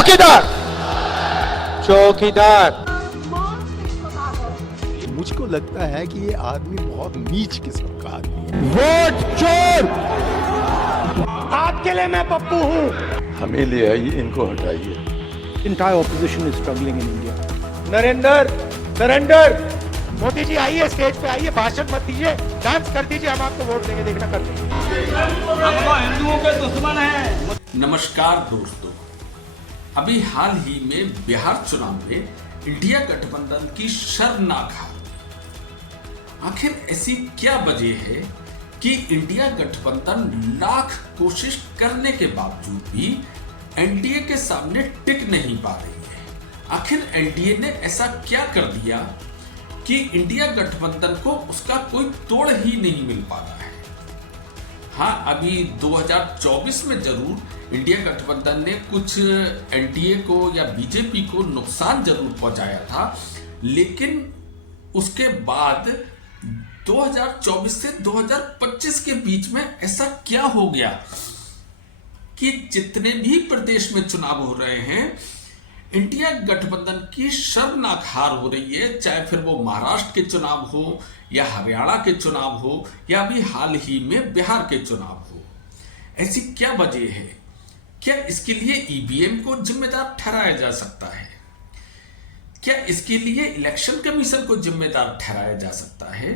चौकीदार चौकीदार। मुझको लगता है कि ये आदमी बहुत नीच किस्म का आदमी है। वोट चोर। आपके लिए मैं पप्पू हूँ। हमें ले आइए, इनको हटाइए। Entire opposition is struggling in India. Narendra surrender. Modi ji आइए, स्टेज पे आइए, भाषण मत दीजिए, डांस कर दीजिए, हम आपको वोट देंगे, देखना कर देंगे। हम तो हिंदुओं के दुश्मन हैं। नमस्कार दोस्तों, अभी हाल ही में बिहार चुनाव में इंडिया गठबंधन की शर्मनाक हार। आखिर ऐसी क्या वजह है कि इंडिया गठबंधन लाख कोशिश करने के बावजूद भी एनडीए के सामने टिक नहीं पा रही है? आखिर एनडीए ने ऐसा क्या कर दिया कि इंडिया गठबंधन को उसका कोई तोड़ ही नहीं मिल पा रहा है? हाँ, अभी 2024 में जरूर इंडिया गठबंधन ने कुछ एनडीए को या बीजेपी को नुकसान जरूर पहुंचाया था, लेकिन उसके बाद 2024 से 2025 के बीच में ऐसा क्या हो गया कि जितने भी प्रदेश में चुनाव हो रहे हैं, इंडिया गठबंधन की शर्मनाक हार हो रही है। चाहे फिर वो महाराष्ट्र के चुनाव हो या हरियाणा के चुनाव हो या अभी हाल ही में बिहार के चुनाव हो। ऐसी क्या वजह है? क्या इसके लिए ईवीएम को जिम्मेदार ठहराया जा सकता है? क्या इसके लिए इलेक्शन कमीशन को जिम्मेदार ठहराया जा सकता है,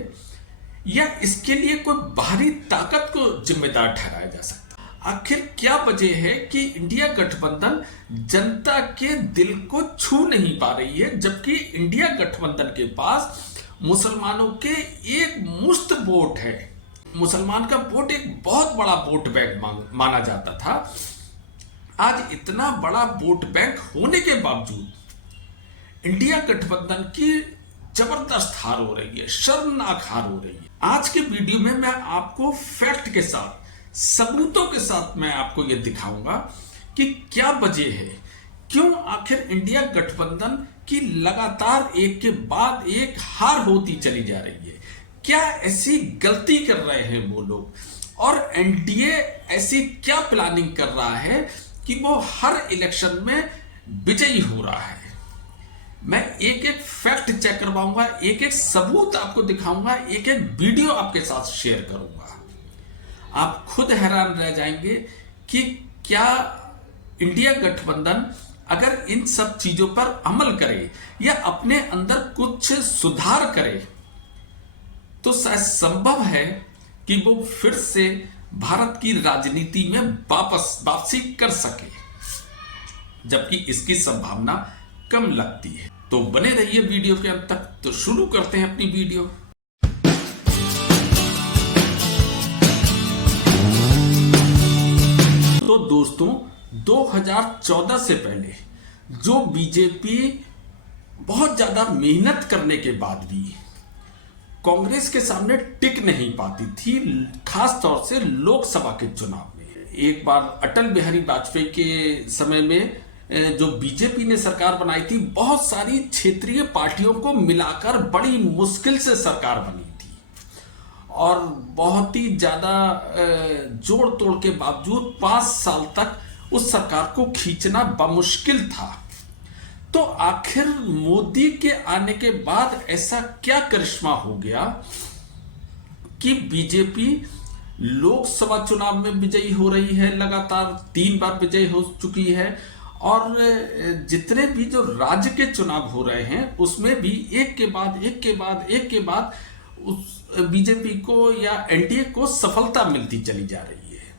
या इसके लिए कोई बाहरी ताकत को जिम्मेदार ठहराया जा सकता है? आखिर क्या वजह है कि इंडिया गठबंधन जनता के दिल को छू नहीं पा रही है, जबकि इंडिया गठबंधन के पास मुसलमानों के एक मुश्त वोट है। मुसलमान का वोट एक बहुत बड़ा वोट बैंक माना जाता था। आज इतना बड़ा वोट बैंक होने के बावजूद इंडिया गठबंधन की जबरदस्त हार हो रही है, शर्मनाक हार हो रही है। आज के वीडियो में मैं आपको फैक्ट के साथ, सबूतों के साथ मैं आपको यह दिखाऊंगा कि क्या वजह है, क्यों आखिर इंडिया गठबंधन की लगातार एक के बाद एक हार होती चली जा रही है। क्या ऐसी गलती कर रहे हैं वो लोग, और एनडीए ऐसी क्या प्लानिंग कर रहा है कि वो हर इलेक्शन में विजयी हो रहा है? मैं एक एक फैक्ट चेक करवाऊंगा, एक एक सबूत आपको दिखाऊंगा, एक एक वीडियो आपके साथ शेयर करूंगा। आप खुद हैरान रह जाएंगे कि क्या इंडिया गठबंधन अगर इन सब चीजों पर अमल करे या अपने अंदर कुछ सुधार करे तो शायद संभव है कि वो फिर से भारत की राजनीति में वापसी कर सके, जबकि इसकी संभावना कम लगती है। तो बने रहिए वीडियो के अंत तक। तो शुरू करते हैं अपनी वीडियो। तो दोस्तों, 2014 से पहले जो बीजेपी बहुत ज्यादा मेहनत करने के बाद भी कांग्रेस के सामने टिक नहीं पाती थी, खास तौर से लोकसभा के चुनाव में। एक बार अटल बिहारी वाजपेयी के समय में जो बीजेपी ने सरकार बनाई थी, बहुत सारी क्षेत्रीय पार्टियों को मिलाकर बड़ी मुश्किल से सरकार बनी थी, और बहुत ही ज्यादा जोड़ तोड़ के बावजूद 5 साल तक उस सरकार को खींचना बमुश्किल था। तो आखिर मोदी के आने के बाद ऐसा क्या करिश्मा हो गया कि बीजेपी लोकसभा चुनाव में विजयी हो रही है, लगातार 3 बार विजयी हो चुकी है, और जितने भी जो राज्य के चुनाव हो रहे हैं उसमें भी एक के बाद उस बीजेपी को या एनडीए को सफलता मिलती चली जा रही है।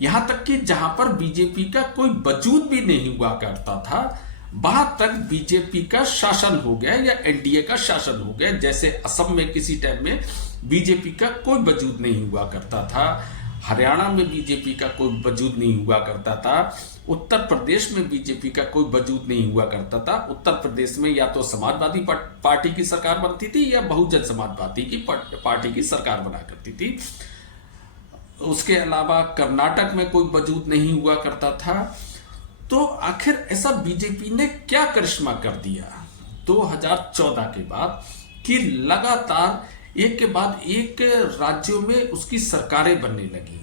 यहां तक कि जहां पर बीजेपी का कोई वजूद भी नहीं हुआ करता था, वहां तक बीजेपी का शासन हो गया या एनडीए का शासन हो गया। जैसे असम में किसी टाइम में बीजेपी का कोई वजूद नहीं हुआ करता था, हरियाणा में बीजेपी का कोई वजूद नहीं हुआ करता था, उत्तर प्रदेश में बीजेपी का कोई वजूद नहीं हुआ करता था। उत्तर प्रदेश में या तो समाजवादी पार्टी की सरकार बनती थी या बहुजन समाजवादी की पार्टी की सरकार बना करती थी। उसके अलावा कर्नाटक में कोई वजूद नहीं हुआ करता था। तो आखिर ऐसा बीजेपी ने क्या करिश्मा कर दिया 2014 के बाद कि लगातार एक के बाद एक राज्यों में उसकी सरकारें बनने लगी,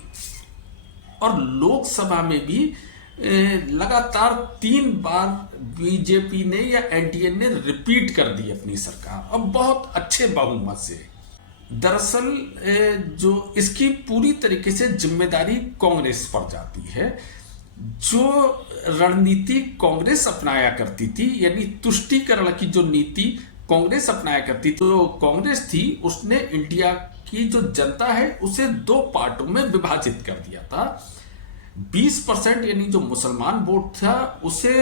और लोकसभा में भी लगातार 3 बार बीजेपी ने या एनडीए ने रिपीट कर दी अपनी सरकार और बहुत अच्छे बहुमत से। दरअसल जो इसकी पूरी तरीके से जिम्मेदारी कांग्रेस पर जाती है। जो रणनीति कांग्रेस अपनाया करती थी, यानी तुष्टीकरण की जो नीति कांग्रेस अपनाया करती थी, तो कांग्रेस थी उसने इंडिया की जो जनता है उसे 2 पार्टों में विभाजित कर दिया था। 20% यानी जो मुसलमान वोट था उसे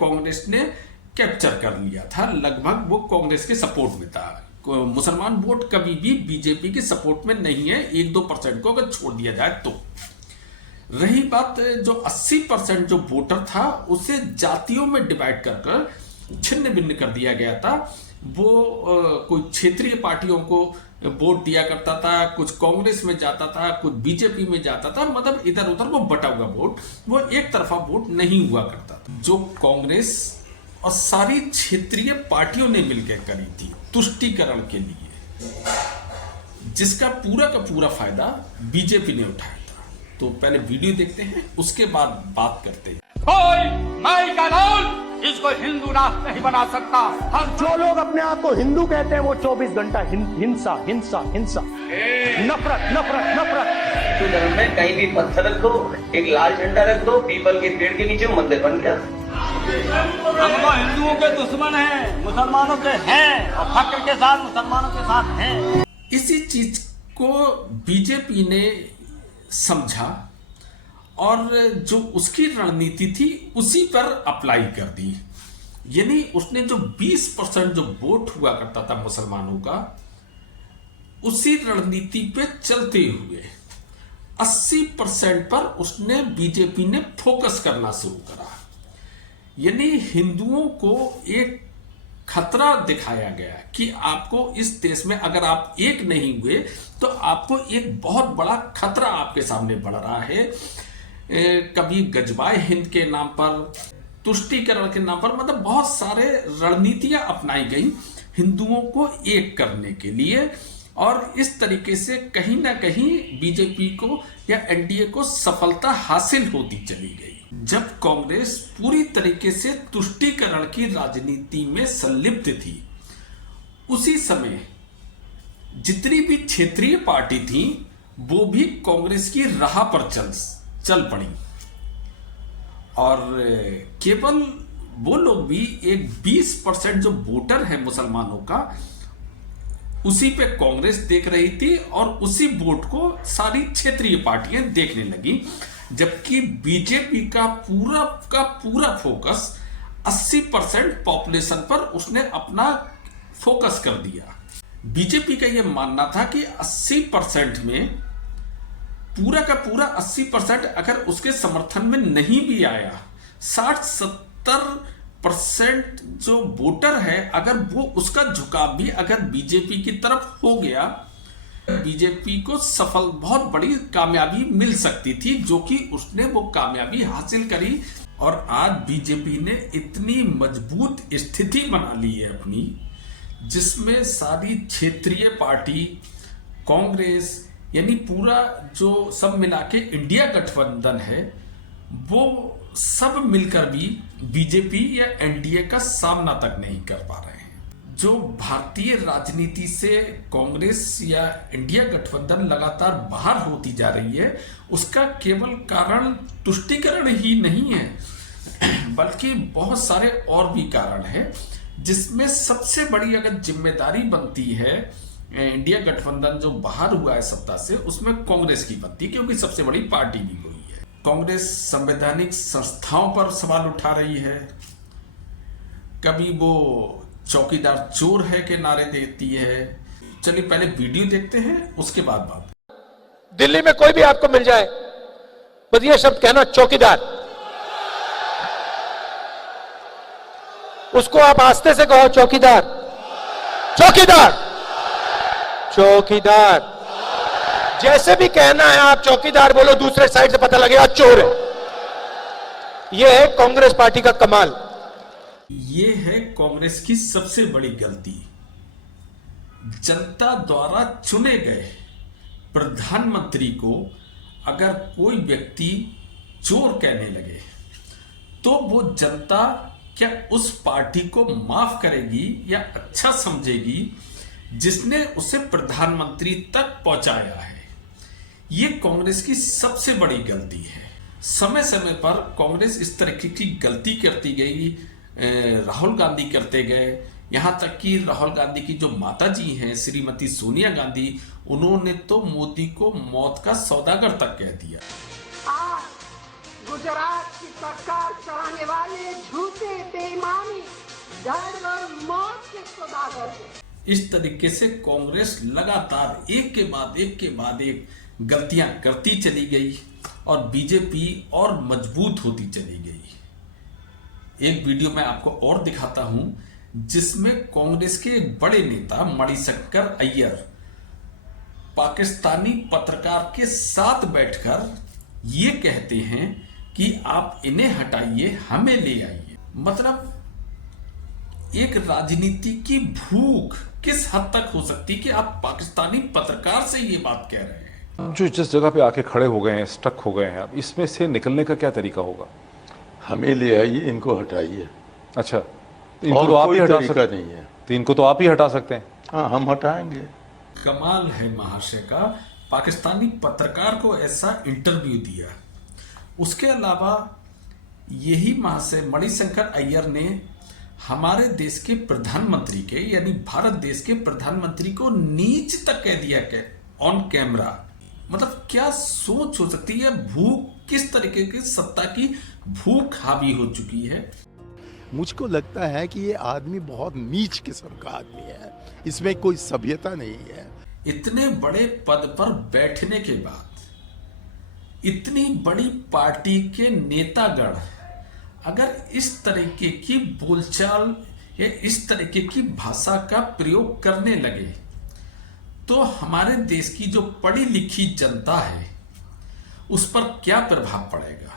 कांग्रेस ने कैप्चर कर लिया था, लगभग वो कांग्रेस के सपोर्ट में था। मुसलमान वोट कभी भी बीजेपी के सपोर्ट में नहीं है, 1-2% को अगर छोड़ दिया जाए तो। रही बात जो 80% जो वोटर था उसे जातियों में डिवाइड कर छिन्न भिन्न कर दिया गया था। वो कोई क्षेत्रीय पार्टियों को वोट दिया करता था, कुछ कांग्रेस में जाता था, कुछ बीजेपी में जाता था, मतलब इधर उधर वो बटा हुआ वोट, वो एक तरफा वोट नहीं हुआ करता था। जो कांग्रेस और सारी क्षेत्रीय पार्टियों ने मिलकर करी थी तुष्टीकरण के लिए, जिसका पूरा का पूरा फायदा बीजेपी ने उठाया था। तो पहले वीडियो देखते हैं, उसके बाद बात करते हैं। कोई माई का लाल इसको हिंदू राष्ट्र नहीं बना सकता। हम जो लोग अपने आप को हिंदू कहते हैं वो 24 घंटा हिंसा हिंसा हिंसा, नफरत नफरत नफरत। हिंदू धर्म में कहीं भी पत्थर रख दो, एक लाल झंडा रख दो, पीपल के पेड़ के नीचे मंदिर बन गया। हम तो हिंदुओं के दुश्मन हैं, मुसलमानों के हैं और फक्र के साथ मुसलमानों के साथ हैं। इसी चीज को बीजेपी ने समझा और जो उसकी रणनीति थी उसी पर अप्लाई कर दी। यानी उसने जो 20% जो वोट हुआ करता था मुसलमानों का, उसी रणनीति पे चलते हुए 80% पर उसने बीजेपी ने फोकस करना शुरू करा। यानी हिंदुओं को एक खतरा दिखाया गया कि आपको इस देश में अगर आप एक नहीं हुए तो आपको एक बहुत बड़ा खतरा आपके सामने बढ़ रहा है। कभी गजबाए हिंद के नाम पर, तुष्टीकरण के नाम पर, मतलब बहुत सारे रणनीतियां अपनाई गई हिंदुओं को एक करने के लिए। और इस तरीके से कहीं ना कहीं बीजेपी को या एनडीए को सफलता हासिल होती चली गई। जब कांग्रेस पूरी तरीके से तुष्टीकरण की राजनीति में संलिप्त थी, उसी समय जितनी भी क्षेत्रीय पार्टी थी वो भी कांग्रेस की राह पर चल पड़ी। और केवल वो लोग भी एक 20% जो वोटर है मुसलमानों का, उसी पे कांग्रेस देख रही थी और उसी वोट को सारी क्षेत्रीय पार्टियां देखने लगी। जबकि बीजेपी का पूरा फोकस 80% पॉपुलेशन पर उसने अपना फोकस कर दिया। बीजेपी का यह मानना था कि 80% में पूरा का पूरा 80% अगर उसके समर्थन में नहीं भी आया, 60-70% जो वोटर है अगर वो उसका झुकाव भी अगर बीजेपी की तरफ हो गया, बीजेपी को बहुत बड़ी कामयाबी मिल सकती थी, जो कि उसने वो कामयाबी हासिल करी। और आज बीजेपी ने इतनी मजबूत स्थिति बना ली है अपनी, जिसमें सारी क्षेत्रीय पार्टी, कांग्रेस, यानी पूरा जो सब मिला के इंडिया गठबंधन है, वो सब मिलकर भी बीजेपी या एनडीए का सामना तक नहीं कर पा रहे हैं। जो भारतीय राजनीति से कांग्रेस या इंडिया गठबंधन लगातार बाहर होती जा रही है, उसका केवल कारण तुष्टीकरण ही नहीं है, बल्कि बहुत सारे और भी कारण है, जिसमें सबसे बड़ी अगर जिम्मेदारी बनती है इंडिया गठबंधन जो बाहर हुआ है सत्ता से, उसमें कांग्रेस की बनती, क्योंकि सबसे बड़ी पार्टी भी वही है। कांग्रेस संवैधानिक संस्थाओं पर सवाल उठा रही है, कभी वो चौकीदार चोर है के नारे देती है। चलिए पहले वीडियो देखते हैं, उसके बाद बात। दिल्ली में कोई भी आपको मिल जाए, बस ये शब्द कहना चौकीदार, उसको आप आस्ते से कहो चौकीदार, चौकीदार, चौकीदार। जैसे भी कहना है आप चौकीदार बोलो, दूसरे साइड से पता लगेगा चोर है। यह है कांग्रेस पार्टी का कमाल। ये है कांग्रेस की सबसे बड़ी गलती। जनता द्वारा चुने गए प्रधानमंत्री को अगर कोई व्यक्ति चोर कहने लगे तो वो जनता क्या उस पार्टी को माफ करेगी या अच्छा समझेगी जिसने उसे प्रधानमंत्री तक पहुंचाया है? ये कांग्रेस की सबसे बड़ी गलती है। समय समय पर कांग्रेस इस तरीके की गलती करती गई, राहुल गांधी करते गए, यहां तक कि राहुल गांधी की जो माता जी हैं श्रीमती सोनिया गांधी, उन्होंने तो मोदी को मौत का सौदागर तक कह दिया। आज गुजरात की सरकार चलाने वाले झूठे बेईमानी डर और मौत के सौदागर हैं। इस तरीके से कांग्रेस लगातार एक के बाद एक गलतियां करती चली गई और बीजेपी और मजबूत होती चली गई। एक वीडियो मैं आपको और दिखाता हूं जिसमें कांग्रेस के एक बड़े नेता मणिशंकर अय्यर पाकिस्तानी पत्रकार के साथ बैठकर ये कहते हैं कि आप इन्हें हटाइए, हमें ले आइए। मतलब एक राजनीति की भूख किस हद तक हो सकती कि आप पाकिस्तानी पत्रकार से ये बात कह रहे हैं। जो जिस जगह पे आके खड़े हो गए हैं, स्टक हो गए हैं, अब इसमें से निकलने का क्या तरीका होगा? हमें ले आइए, इनको हटाइए। अच्छा, इनको तो आप ही हटा सकते नहीं है। तो इनको तो आप ही हटा सकते हैं। हाँ, हम हटाएंगे। कमाल है महाशय का, पाकिस्तानी पत्रकार को ऐसा इंटरव्यू दिया। उसके अलावा यही महाशय मणिशंकर अय्यर ने हमारे देश के प्रधानमंत्री के यानी भारत देश के प्रधानमंत्री को नीच तक कह दिया कि ऑन कैमरा। मतलब क्या सोच हो सकती है? भूख, किस तरीके की सत्ता की भूख हावी हो चुकी है। मुझको लगता है कि ये आदमी बहुत नीच किस्म का आदमी है, इसमें कोई सभ्यता नहीं है। इतने बड़े पद पर बैठने के बाद इतनी बड़ी पार्टी के नेतागण अगर इस तरीके की बोलचाल या इस तरीके की भाषा का प्रयोग करने लगे तो हमारे देश की जो पढ़ी लिखी जनता है उस पर क्या प्रभाव पड़ेगा?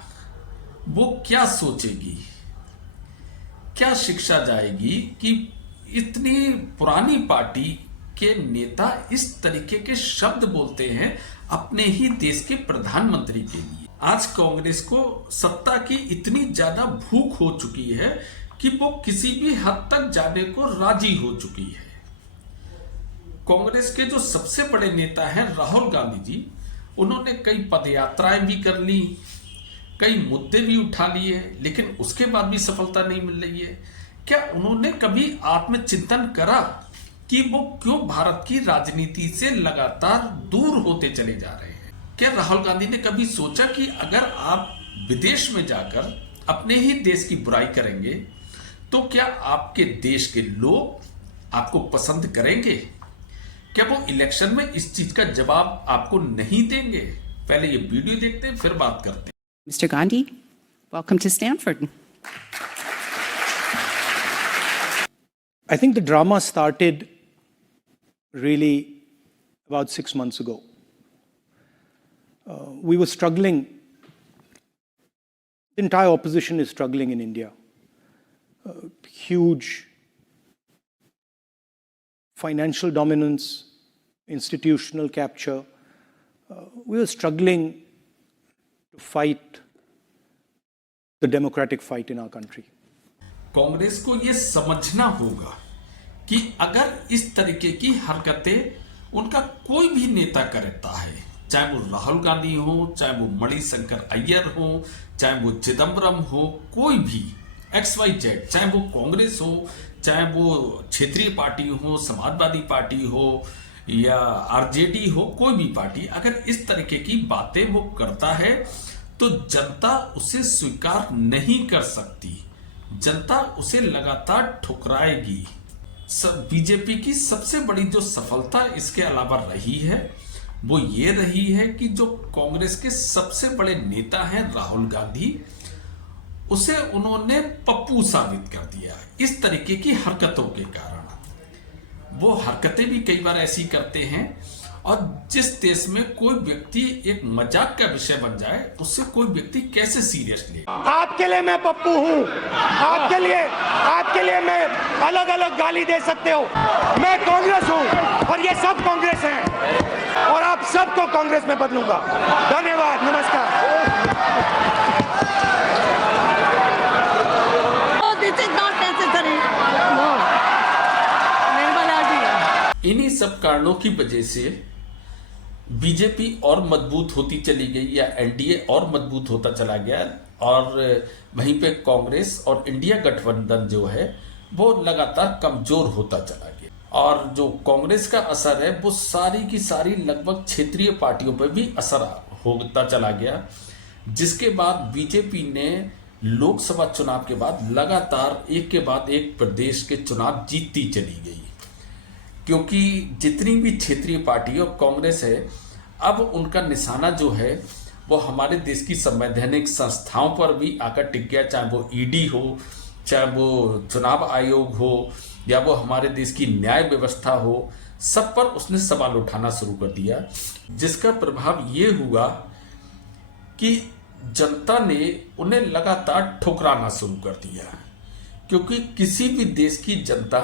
वो क्या सोचेगी, क्या शिक्षा जाएगी कि इतनी पुरानी पार्टी के नेता इस तरीके के शब्द बोलते हैं अपने ही देश के प्रधानमंत्री के लिए। आज कांग्रेस को सत्ता की इतनी ज्यादा भूख हो चुकी है कि वो किसी भी हद तक जाने को राजी हो चुकी है। कांग्रेस के जो सबसे बड़े नेता हैं राहुल गांधी जी, उन्होंने कई पदयात्राएं भी कर ली, कई मुद्दे भी उठा लिए, लेकिन उसके बाद भी सफलता नहीं मिल रही है। क्या उन्होंने कभी आत्मचिंतन करा कि वो क्यों भारत की राजनीति से लगातार दूर होते चले जा रहे हैं? क्या राहुल गांधी ने कभी सोचा कि अगर आप विदेश में जाकर अपने ही देश की बुराई करेंगे तो क्या आपके देश के लोग आपको पसंद करेंगे? क्या वो इलेक्शन में इस चीज का जवाब आपको नहीं देंगे? पहले ये वीडियो देखते हैं, फिर बात करते हैं। Mr. Gandhi, welcome to Stanford. I think the drama started really about 6 months ago. We were struggling, the entire opposition is struggling in India. Huge financial dominance, institutional capture. We were struggling to fight the democratic fight in our country. Congress को यह समझना होगा कि अगर इस तरीके की हरकतें उनका कोई भी नेता करता है, चाहे वो राहुल गांधी हो, चाहे वो मणिशंकर अय्यर हो, चाहे वो चिदम्बरम हो, कोई भी XYZ, चाहे वो कांग्रेस हो, चाहे वो क्षेत्रीय पार्टी हो, समाजवादी पार्टी हो या RJD हो, कोई भी पार्टी अगर इस तरीके की बातें वो करता है तो जनता उसे स्वीकार नहीं कर सकती, जनता उसे लगातार ठुकराएगी। बीजेपी की सबसे बड़ी जो सफलता इसके अलावा रही है वो ये रही है कि जो कांग्रेस के सबसे बड़े नेता हैं राहुल गांधी, उसे उन्होंने पप्पू साबित कर दिया इस तरीके की हरकतों के कारण। वो हरकतें भी कई बार ऐसी करते हैं और जिस देश में कोई व्यक्ति एक मजाक का विषय बन जाए उससे कोई व्यक्ति कैसे सीरियस ले। आपके लिए मैं पप्पू हूँ, आपके लिए मैं अलग अलग गाली दे सकते हो। मैं कांग्रेस हूँ और ये सब कांग्रेस हैं और आप सबको कांग्रेस में बदलूंगा। धन्यवाद, नमस्कार। इन्हीं सब कारणों की वजह से बीजेपी और मजबूत होती चली गई या एनडीए और मजबूत होता चला गया, और वहीं पे कांग्रेस और इंडिया गठबंधन जो है वो लगातार कमजोर होता चला गया। और जो कांग्रेस का असर है वो सारी की सारी लगभग क्षेत्रीय पार्टियों पर भी असर होता चला गया, जिसके बाद बीजेपी ने लोकसभा चुनाव के बाद लगातार एक के बाद एक प्रदेश के चुनाव जीतती चली गई, क्योंकि जितनी भी क्षेत्रीय पार्टी और कांग्रेस है अब उनका निशाना जो है वो हमारे देश की संवैधानिक संस्थाओं पर भी आकर टिक गया, चाहे वो ईडी हो, चाहे वो चुनाव आयोग हो, या वो हमारे देश की न्याय व्यवस्था हो, सब पर उसने सवाल उठाना शुरू कर दिया, जिसका प्रभाव ये हुआ कि जनता ने उन्हें लगातार ठुकराना शुरू कर दिया। क्योंकि किसी भी देश की जनता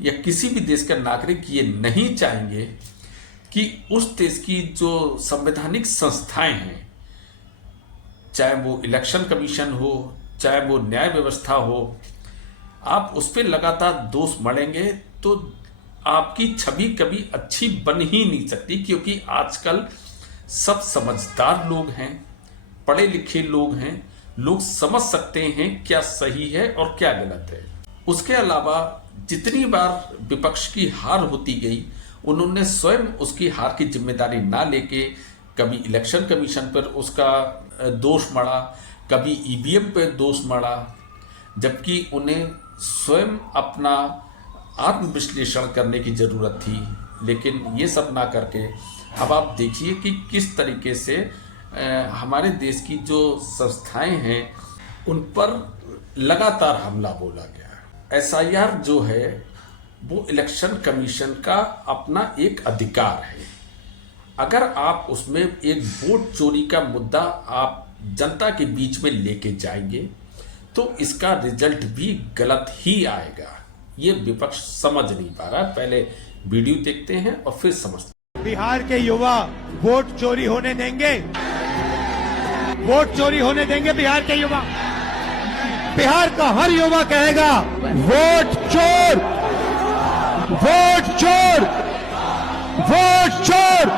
या किसी भी देश का नागरिक ये नहीं चाहेंगे कि उस देश की जो संवैधानिक संस्थाएं हैं, चाहे वो इलेक्शन कमीशन हो, चाहे वो न्याय व्यवस्था हो, आप उस पर लगातार दोष मढ़ेंगे तो आपकी छवि कभी अच्छी बन ही नहीं सकती। क्योंकि आजकल सब समझदार लोग हैं, पढ़े लिखे लोग हैं, लोग समझ सकते हैं क्या सही है और क्या गलत है। उसके अलावा जितनी बार विपक्ष की हार होती गई, उन्होंने स्वयं उसकी हार की जिम्मेदारी ना लेके कभी इलेक्शन कमीशन पर उसका दोष मढ़ा, कभी ईवीएम पर दोष मढ़ा, जबकि उन्हें स्वयं अपना आत्मविश्लेषण करने की जरूरत थी। लेकिन ये सब ना करके अब आप देखिए कि किस तरीके से हमारे देश की जो संस्थाएं हैं उन पर लगातार हमला बोला गया। एसआईआर जो है वो इलेक्शन कमीशन का अपना एक अधिकार है। अगर आप उसमें एक वोट चोरी का मुद्दा आप जनता के बीच में लेके जाएंगे तो इसका रिजल्ट भी गलत ही आएगा। ये विपक्ष समझ नहीं पा रहा। पहले वीडियो देखते हैं और फिर समझते हैं। बिहार के युवा वोट चोरी होने देंगे? वोट चोरी होने देंगे बिहार के युवा? बिहार का हर युवा कहेगा वोट चोर, वोट चोर, वोट चोर।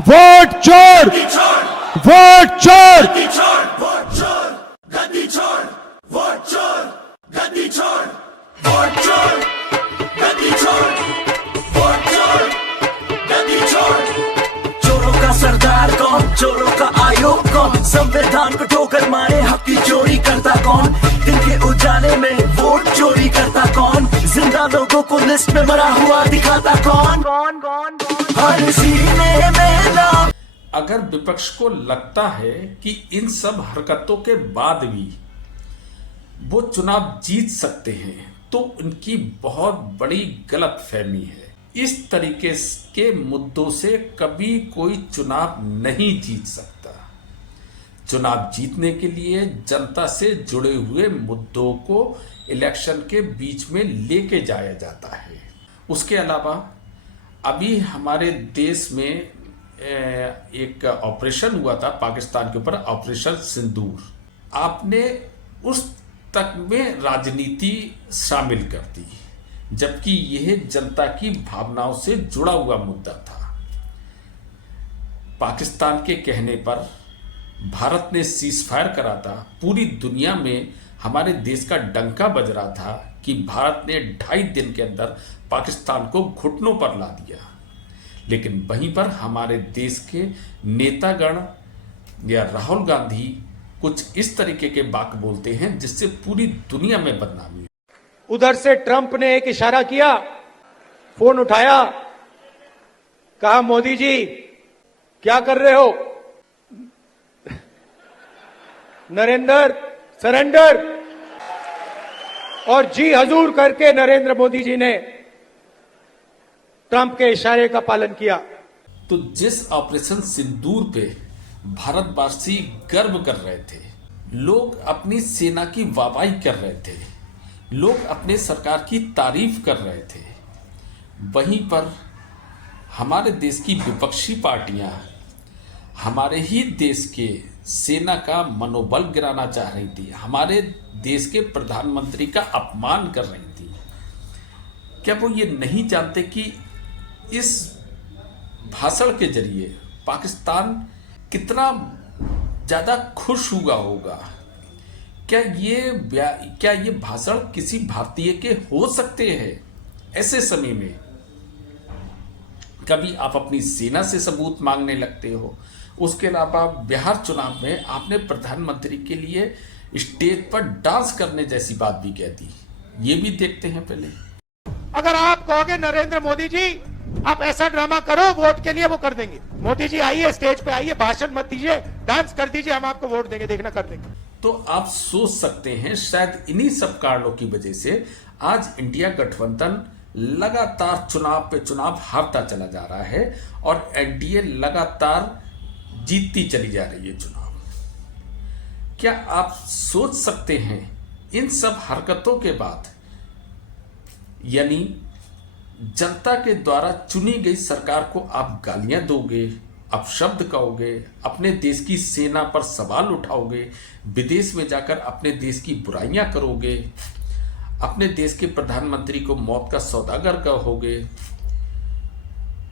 वोट चोर, वोट चोर, वोट चोर, गद्दी चोर, वोट चोर, गद्दी चोर, वोट चोर, गद्दी चोर, वोट चोर, गद्दी चोर। चोरों का सरदार कौन, चोरों का आयोग कौन, संविधान को ठोकर मारे हक की चोरी करता कौन, दिन के उजाले में वोट चोरी करता कौन, जिंदा लोगों को लिस्ट में मरा हुआ दिखाता कौन, कौन कौन हर सीने में नाम। अगर विपक्ष को लगता है कि इन सब हरकतों के बाद भी वो चुनाव जीत सकते हैं तो उनकी बहुत बड़ी गलतफहमी है। इस तरीके के मुद्दों से कभी कोई चुनाव नहीं जीत सकता। चुनाव जीतने के लिए जनता से जुड़े हुए मुद्दों को इलेक्शन के बीच में लेके जाया जाता है। उसके अलावा अभी हमारे देश में एक ऑपरेशन हुआ था पाकिस्तान के ऊपर, ऑपरेशन सिंदूर। आपने उस तक में राजनीति शामिल कर दी, जबकि यह जनता की भावनाओं से जुड़ा हुआ मुद्दा था। पाकिस्तान के कहने पर भारत ने सीज फायर करा था। पूरी दुनिया में हमारे देश का डंका बज रहा था कि भारत ने 2.5 दिन के अंदर पाकिस्तान को घुटनों पर ला दिया। लेकिन वहीं पर हमारे देश के नेतागण या राहुल गांधी कुछ इस तरीके के बात बोलते हैं जिससे पूरी दुनिया में बदनामी। उधर से ट्रंप ने एक इशारा किया, फोन उठाया, कहा मोदी जी क्या कर रहे हो? नरेंद्र सरेंडर। और जी हजूर करके नरेंद्र मोदी जी ने ट्रंप के इशारे का पालन किया। तो जिस ऑपरेशन सिंदूर पे भारतवासी गर्व कर रहे थे, लोग अपनी सेना की वाहवाही कर रहे थे, लोग अपने सरकार की तारीफ कर रहे थे, वहीं पर हमारे देश की विपक्षी पार्टियां हमारे ही देश के सेना का मनोबल गिराना चाह रही थी, हमारे देश के प्रधानमंत्री का अपमान कर रही थी। क्या वो ये नहीं जानते कि इस भाषण के जरिए पाकिस्तान कितना ज़्यादा खुश हुआ होगा? क्या ये भाषण किसी भारतीय के हो सकते हैं? ऐसे समय में कभी आप अपनी सेना से सबूत मांगने लगते हो। उसके अलावा बिहार चुनाव में आपने प्रधानमंत्री के लिए स्टेज पर डांस करने जैसी बात भी कह दी। ये भी देखते हैं पहले। अगर आप कहोगे नरेंद्र मोदी जी आप ऐसा ड्रामा करो वोट के लिए, वो कर देंगे। मोदी जी आइए, स्टेज पे आइए, भाषण मत दीजिए, डांस कर दीजिए, हम आपको वोट देंगे, देखना कर देंगे। तो आप सोच सकते हैं शायद इन्हीं सब कारणों की वजह से आज इंडिया गठबंधन लगातार चुनाव पे चुनाव हारता चला जा रहा है और एनडीए लगातार जीतती चली जा रही है चुनाव। क्या आप सोच सकते हैं इन सब हरकतों के बाद, यानी जनता के द्वारा चुनी गई सरकार को आप गालियां दोगे, अपशब्द कहोगे, अपने देश की सेना पर सवाल उठाओगे, विदेश में जाकर अपने देश की बुराइयां करोगे, अपने देश के प्रधानमंत्री को मौत का सौदागर कहोगे,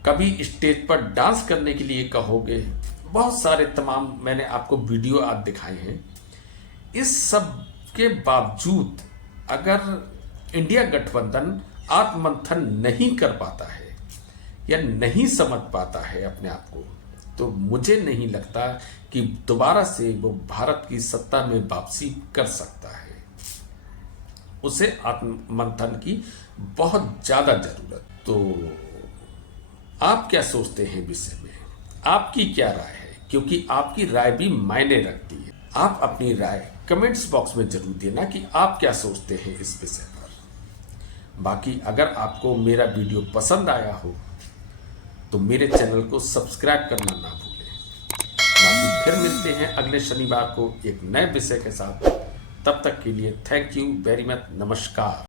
कभी स्टेज पर डांस करने के लिए कहोगे, बहुत सारे तमाम मैंने आपको वीडियो आज दिखाए हैं। इस सब के बावजूद अगर इंडिया गठबंधन आत्ममंथन नहीं कर पाता है या नहीं समझ पाता है अपने आप को, तो मुझे नहीं लगता कि दोबारा से वो भारत की सत्ता में वापसी कर सकता है। उसे आत्ममंथन की बहुत ज्यादा जरूरत। तो आप क्या सोचते हैं विषय में? आपकी क्या राय है? क्योंकि आपकी राय भी मायने रखती है। आप अपनी राय कमेंट्स बॉक्स में जरूर देना कि आप क्या सोचते हैं इस विषय पर। बाकी अगर आपको मेरा वीडियो पसंद आया हो तो मेरे चैनल को सब्सक्राइब करना ना भूलें। बाकी फिर मिलते हैं अगले शनिवार को एक नए विषय के साथ। तब तक के लिए थैंक यू वेरी मच, नमस्कार।